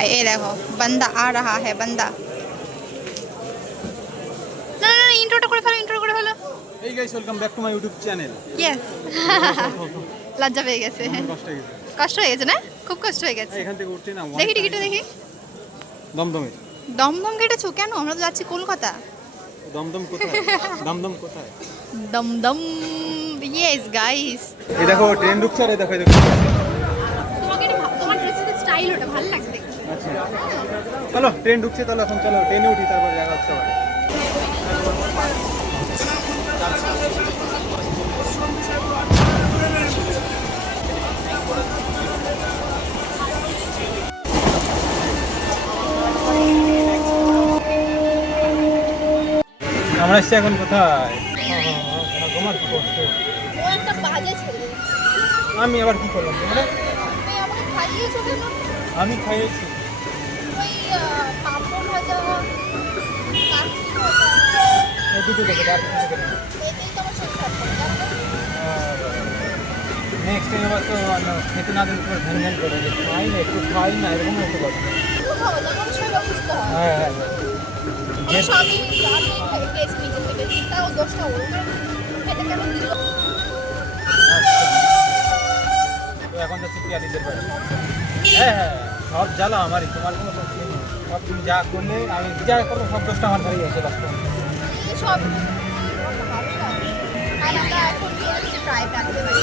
हाय ये देखो बंदा आ रहा है बंदा না না না ইন্ট্রোটা করে ফেলো এই guys welcome back to my YouTube channel yes লজ্জা পেয়ে গেছে কষ্ট হয়ে গেছে না খুব কষ্ট হয়ে গেছে এখান থেকে উঠতে না দেখি টিকিটটা দেখি দমদমে দমদম কেটেছো কেন আমরা তো যাচ্ছি কলকাতা দমদম কোথায় দমদম কোথায় দমদম ইয়েস গাইস এই দেখো ট্রেন ঢুকছে আর এই দেখো এই দেখো তোমাকে এটা তোমার ড্রেসের স্টাইল ওটা ভালো লাগছে আচ্ছা চলো ট্রেন ঢুকছে তাহলে এখন চলো ট্রেনে উঠি তারপর দেখা হচ্ছে আবার আমরা এসছি এখন কোথায় তোমার কি কষ্ট ও একটা বাজে ছেলে আমি আবার কি করলাম তোমরা তুমি আমাকে খাইয়েছো কেন আমি খাইয়েছি ওই পাপড় ভাজা কাচ্চি ভাজা এই দুটো দেখে আর কিছু দেখে এতেই তোমার শেষ করতে নেক্সট টাইম আবার তো খেতে না দিলে তোমার ভ্যান করে খাই না এরকম হতে পারে একটু খাওয়া যখন শরীর অসুস্থ হয় হ্যাঁ হ্যাঁ আমার স্বামী আমি খেয়েছি নিজে থেকে তাও দোষটা ওর খেতে কেন দিল তো এখন তো পিয়ালিদের বাড়ি হ্যাঁ হ্যাঁ সব জ্বালা আমারই তোমার কোনো দোষ নেই সব তুমি যা করলে আমি যা করবো সব দোষটা আমার ঘরেই আছে লাস্ট সব আর আমরা এখন পেঁয়াজ ফ্রাই রাখতে পারি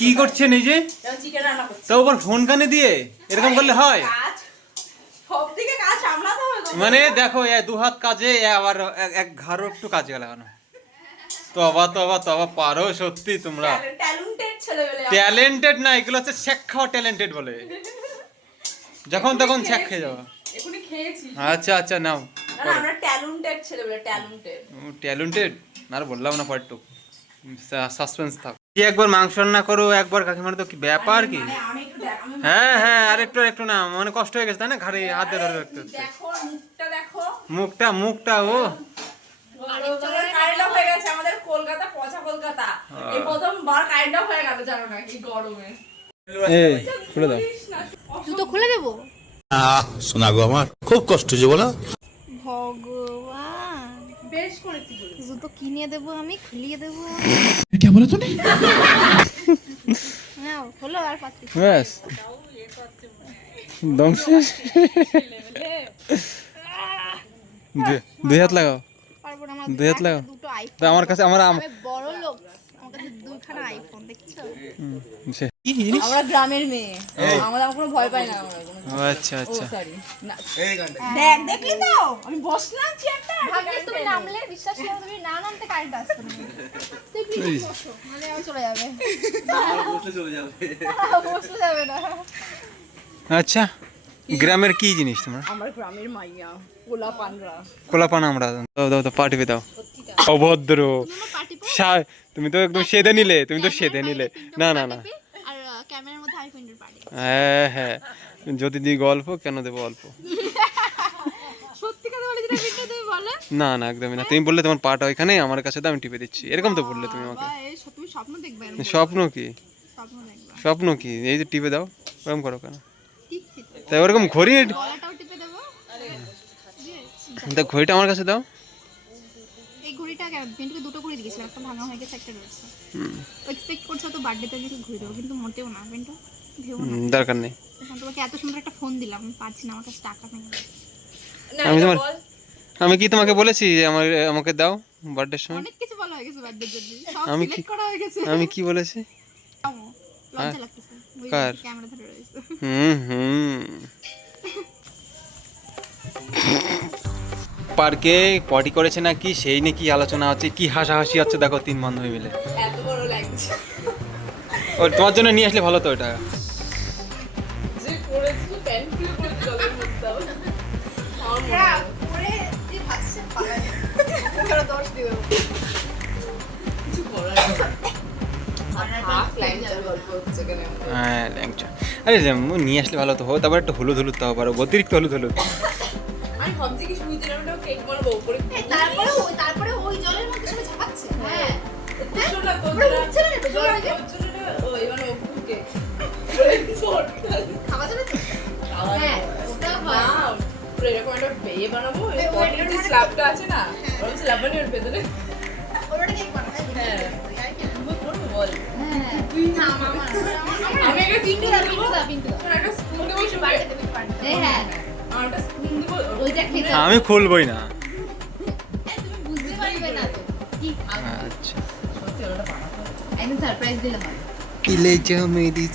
কি করছেন এই যে চিকেন রান্না করছি তো ওপর ফোন কানে দিয়ে এরকম করলে হয় কাজ সব দিকে কাজ সামলাতে হবে তো মানে দেখো দু হাত কাজে আবার এক ঘাড়ও একটু কাজে লাগানো তবা পারো সত্যি তোমরা ট্যালেন্টেড ছেলেবেলে ট্যালেন্টেড না এগুলো হচ্ছে শেখ খাওয়া ট্যালেন্টেড বলে যখন তখন শেখ খেয়ে যাওয়া এখনি খেয়েছি আচ্ছা আচ্ছা নাও না আমরা ট্যালেন্টেড ছেলেবেলে ট্যালেন্টেড ট্যালেন্টেড আর বললাম না পড়টু সাসপেন্স থাক কি একবার মাংস রান্না করো একবার কাকিমার তো কি ব্যাপার কি আমি একটু দেখ আমি হ্যাঁ হ্যাঁ আর একটু না মানে কষ্ট হয়ে গেছে তাই না ঘাড়ে হাত দিয়ে ধরে রাখতে হচ্ছে দেখো মুখটা দেখো মুখটা ও কারেন্ট অফ হয়ে গেছে আমাদের কলকাতা পচা কলকাতা এই প্রথমবার কারেন্ট অফ হয়ে গেল জানো না কি গরমে এই খুলে দাও জুতো খুলে দেবো শোনা গো আমার খুব কষ্ট যে বলো ভগবান বেশ করেছি বলে জুতো কিনে দেবো আমি খুলিয়ে দেবো কে বলো তুমি নাও খোলো আর পাচ্ছি ব্যাস দম শেষ দুই হাত লাগাও পারবো না দুই হাত লাগাও দুটো আইফোন তো আমার কাছে আমার আমি বড় লোক আমার কাছে দুইখানা আইফোন দেখছো কি জিনিস আমরা গ্রামের মেয়ে আমরা কোনো ভয় পাই না আমরা কোনো আচ্ছা আচ্ছা সরি না দেখ দেখলি তো আমি বসলাম চেয়ারটা ভাগ্যে তুমি নামলে বিশ্বাস করো তুমি না নামতে কারেন্ট আসতো না তুই প্লিজ বসো মানে আমি চলে যাবে বসলে যাবে না আচ্ছা গ্রামের কি জিনিস তোমরা আমার গ্রামের মাইয়া পোলা পানরা কোলাপান আমরা দাও পাঠিয়ে দাও অভদ্র তুমি তো একদম সেদে নিলে না আর ক্যামেরার মধ্যে আইফোনের পার্টি হ্যাঁ যদি দিই গল্প কেন দেবো অল্প সত্যি কথা বলে যেটা ভিডিও তুমি বলে না একদমই না তুমি বললে তোমার পাটা ওইখানে আমার কাছে তো আমি টিপে দিচ্ছি এরকম তো বললে তুমি আমাকে এই তুমি স্বপ্ন দেখবে এরকম স্বপ্ন কি স্বপ্ন দেখবে স্বপ্ন কি এই যে টিপে দাও ওরকম করো কেন ঠিক ঠিক তাই ওরকম ঘড়ি গলাটাও টিপে দেবো তা ঘড়িটা আমার কাছে দাও এই ঘড়িটা বেন্টুকে দুটো ঘড়ি দিয়েছিলাম একটা ভাঙা হয়ে গেছে একটা রয়েছে এক্সপেক্ট করছো তো বার্থডেতে আমি ঘুরে দেবো কিন্তু মোটেও না বেন্টু ভেবো না দরকার নেই এখন তোমাকে এত সুন্দর একটা ফোন দিলাম আমি পাচ্ছি না আমার কাছে টাকা নেই আমি কি তোমাকে বলেছি যে আমাকে দাও বার্থডের সময় অনেক কিছু বলা হয়ে গেছে বার্থডের জন্য সব আমি সিলেক্ট করা হয়ে গেছে আমি কি বলেছি লজ্জা লাগতেছে ওই কার? ক্যামেরা ধরে রয়েছে পার্কে পটি করেছে নাকি সেই নিয়ে কি আলোচনা হচ্ছে কি হাসাহাসি হচ্ছে দেখো তিন বান্ধবী মিলে এত বড় লাগছে ও তোমার জন্য নিয়ে আসলে ভালো তো এটা যে করেছি প্যান্ট খুলে পড়ে জলের মধ্যে হ্যাঁ পরে তুই ভাসছে পালায় তোরা দোষ দিও কিছু করার ক্লাইন্টার গল্প হচ্ছে কেন হ্যাঁ ল্যাংচা আরে নিয়ে আসলে ভালো তো হো তারপর একটু হলুদ তাও পারো অতিরিক্ত হলুদ আমি ভাবছি কি শুরুতে আমি কেক বানাবো করে তারপরে ওই জলের মধ্যে সবাই ঝাপাচ্ছে হ্যাঁ শোনা তো উঠছে না জল থেকে ওই মানে ওকে আমি একটা পিন্টু দা পিন্টু দা পিন্টু দা একটা স্পুন দেবো পিন্টু বাড়িতে দেবে পারতে হ্যাঁ আমার একটা স্পুন দেবো ওইটা খেতে আমি খুলবই না। তুমি বুঝতে পারবে না তো কি আচ্ছা সত্যি ওটা বানাতে হবে। একদম সারপ্রাইজ দিলে হয় দিলে যা মেরি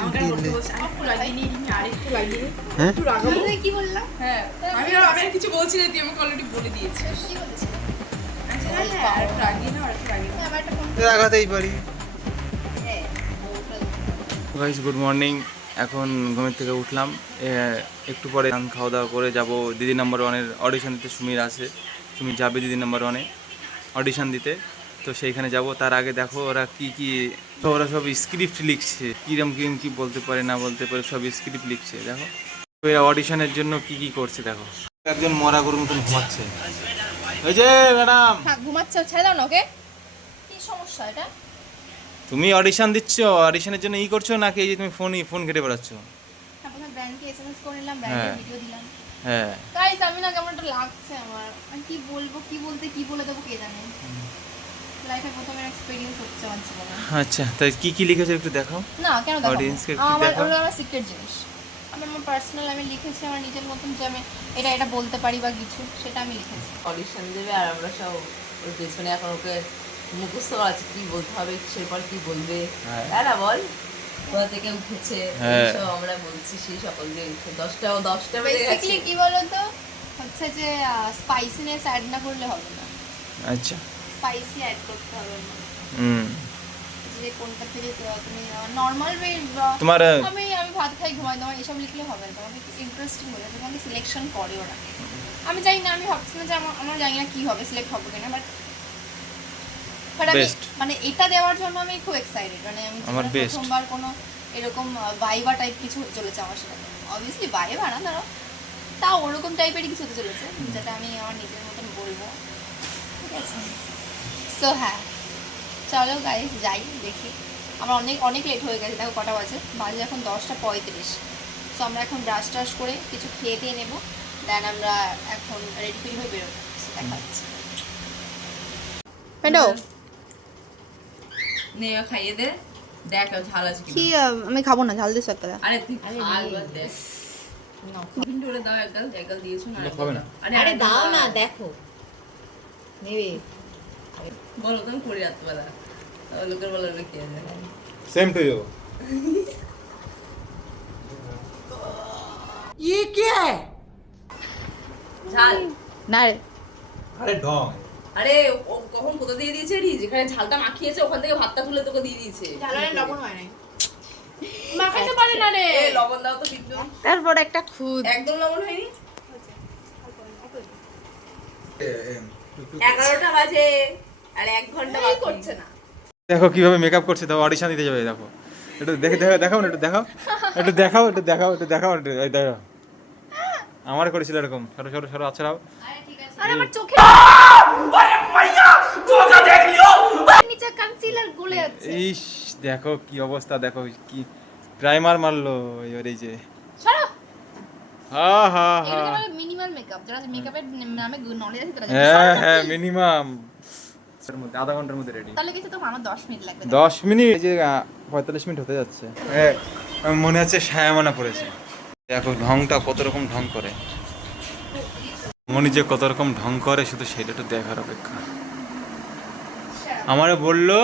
আমাকে বলতে বলছে আরেকটু লাগিয়ে নিই আরেকটু লাগিয়ে নিই হ্যাঁ? একটু লাগাবো আমি কি বললাম হ্যাঁ আমি আর কিছু বলছি না তুই আমাকে অলরেডি বলে দিয়েছিস কি বলেছিলে আচ্ছা হ্যাঁ আরেকটু লাগিয়ে নাও আরেকটু লাগিয়ে নাও আমার একটা ফোন লাগাতেই পারি। হ্যাঁ ওটা গাইস গুড মর্নিং। এখন ঘুমের থেকে উঠলাম, একটু পরে খাওয়া দাওয়া করে যাব দিদি নাম্বার ওয়ানের অডিশন দিতে। সুমির আছে, সুমির যাবে দিদি নাম্বার ওয়ানে অডিশন দিতে, তো সেইখানে যাব। তার আগে দেখো ওরা ওরা সব স্ক্রিপ্ট লিখছে, কিরম কিরম কি বলতে পারে না বলতে পারে সব স্ক্রিপ্ট লিখছে। দেখো এরা অডিশনের জন্য কি করছে দেখো। একজন মরা গরুর মতন ঘুমাচ্ছে। এই যে ম্যাডাম, থাক ঘুমাচ্ছে ছেড়ে দাও না ওকে কি সমস্যা এটা তুমি অডিশন দিচ্ছ, অডিশনের জন্য করছো নাকি এই যে তুমি ফোন ঘেটে বেড়াচ্ছ? আপনার ব্র্যান্ডকে এসএমএস করে নিলাম হ্যাঁ। ব্র্যান্ডের ভিডিও দিলাম হ্যাঁ গাইস আমি না কেমন একটা লাগছে আমার আমি কি বলবো কি বলতে কি বলে দেবো কে জানে লাইফে প্রথম এক্সপেরিয়েন্স হচ্ছে আমার জীবনে আচ্ছা, তাই কি লিখেছো একটু দেখাও। না কেন দেখাবো Audience-কে একটু আমার দেখাও। ওগুলো আমার সিক্রেট জিনিস আমি আমার পার্সোনাল আমি লিখেছি আমার নিজের মতন যে আমি এটা বলতে পারি বা কিছু সেটা আমি লিখেছি অডিশন দেবে আর আমরা সব ওর পেছনে এখন ওকে মুখস্থ করা আছে কি বলতে হবে সেরপর কি বলবে হ্যাঁ। তাই না বল কোথা থেকে উঠেছে হ্যাঁ। সব আমরা বলছি সেই সকল দিয়ে উঠে 10টা বেজে গেছে বেসিক্যালি কি বলতো হচ্ছে যে স্পাইসিনেস অ্যাড না করলে হবে না আচ্ছা স্পাইসি অ্যাড করতে হবে না হুম যে কোনটা থেকে তুমি নর্মাল ওয়ে তোমার আমি ভাত খাই ঘুমাই দাও এসব লিখলে হবে না তোমাকে ইন্টারেস্টিং হয়ে যাবে তোমাকে সিলেকশন করে ওরা আমি জানি না আমি ভাবছিলাম যে আমার জানি না কি হবে সিলেক্ট হবে কিনা বাট আমি Best. মানে এটা দেওয়ার জন্য আমি খুব এক্সাইটেড মানে আমি আমার জীবনে best. প্রথমবার কোনো এরকম ভাইবা টাইপ কিছু হতে চলেছে আমার সাথে অবভিয়াসলি ভাইবা না ধরো তাও ওরকম টাইপেরই কিছু হতে চলেছে যেটা আমি আমার নিজের মতন বলবো ঠিক আছে সো হ্যাঁ চলো গাইস যাই দেখি আমরা অনেক লেট হয়ে গেছে দেখো কটা বাজে এখন 10:35 সো আমরা এখন ব্রাশ টাশ করে কিছু খেয়ে দিয়ে নেবো দেন আমরা এখন রেডি ফিল হয়ে বেরোবো দেখা হচ্ছে পেন্ডো নে খাইয়ে দে দেখ ঝাল আছে কি আমি খাবো না ঝাল দিস একটা আরে তুই আলবার দেখ ভিন্ডোরে দাও একগাল দিয়েছো না খাবে না। আরে দাও না দেখো নেবে বলো তুমি করে রাতবেলা লোকের বলার কি আছে সেম টু ইউ। ঝাল না রে আরে ঢং। আরে ও কখন কোথা দিয়ে দিয়েছে রি যেখানে ঝালটা মাখিয়েছে ওখান থেকে ভাতটা তুলে তোকে দিয়ে দিয়েছে ঝালের লবণ হয় নাই মাখাতে পারে না রে লবণ দাও তো বিট্টু তারপর একটা খুদ একদম লবণ হয়নি 11টা বাজে আর 1 ঘন্টা বাকি করছে না দেখো কিভাবে মেকআপ করছে, তো অডিশন দিতে যাবে। দেখো একটু দেখাও না, একটু দেখাও এই দেখো আমার করেছিল এরকম। সরো আছড়াও। আরে আমার চোখে নিচে কনসিলার গলে যাচ্ছে ইস দেখো কি অবস্থা, দেখো কি প্রাইমার মারলো এবার এই যে সরো হা এটা বলে মিনিমাল মেকআপ যারা মেকআপের নামে নলেজ আছে তারা হ্যাঁ মিনিমাম আধা ঘন্টার মধ্যে রেডি। তাহলে কিছু তো আমার 10 মিনিট লাগবে 10 মিনিট, এই যে 45 মিনিট হতে যাচ্ছে। মনে হচ্ছে সায়ামানা পড়েছে। দেখো ঢংটা কত রকম ঢং করে, মনি যে কত রকম ঢং করে শুধু সেটা একটু দেখার অপেক্ষা। আমারে বললো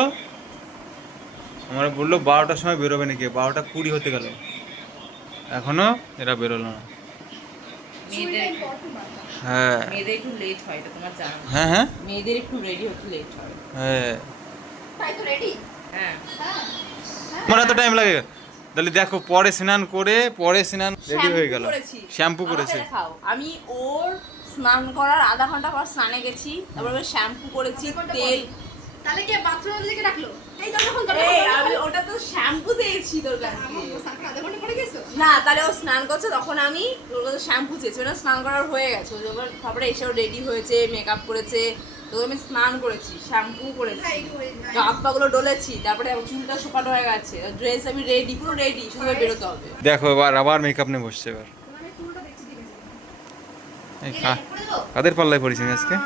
12টার সময় বেরোবে নাকি, 12:20 হতে গেল এখনো এরা বেরোলো না। হ্যাঁ মেয়েদের একটু লেট হয় এটা তোমার জানো হ্যাঁ মেয়েদের একটু রেডি হতে লেট হয় হ্যাঁ তাই তো রেডি হ্যাঁ আমার এত টাইম লাগে তাহলে দেখো পরে স্নান রেডি হয়ে গেল, শ্যাম্পু করেছে। আমাকে দেখাও আমি ওর স্নান করার আধা ঘন্টা পর স্নানে গেছি তারপর আমি শ্যাম্পু করেছি তেল তাহলে কি বাথরুমের দিকে রাখলো এই আমি ওটা তো শ্যাম্পু দিয়েছি তোর কাছে আধা ঘন্টা পরে গেছো না তাহলে ও স্নান করছে তখন আমি ওর কাছে শ্যাম্পু চেয়েছি ওটা স্নান করার হয়ে গেছে ও যখন তারপরে এসেও রেডি হয়েছে মেকআপ করেছে তো আমি স্নান করেছি শ্যাম্পু করেছি গাপ পাগুলো ডলেছি তারপরে চুলটা শুকানো হয়ে গেছে ড্রেস আমি রেডি পুরো রেডি শুধু বেরোতে হবে দেখো আবার মেকআপ নিয়ে বসছে এবার। কাদের পাল্লায় পড়েছি আজকে?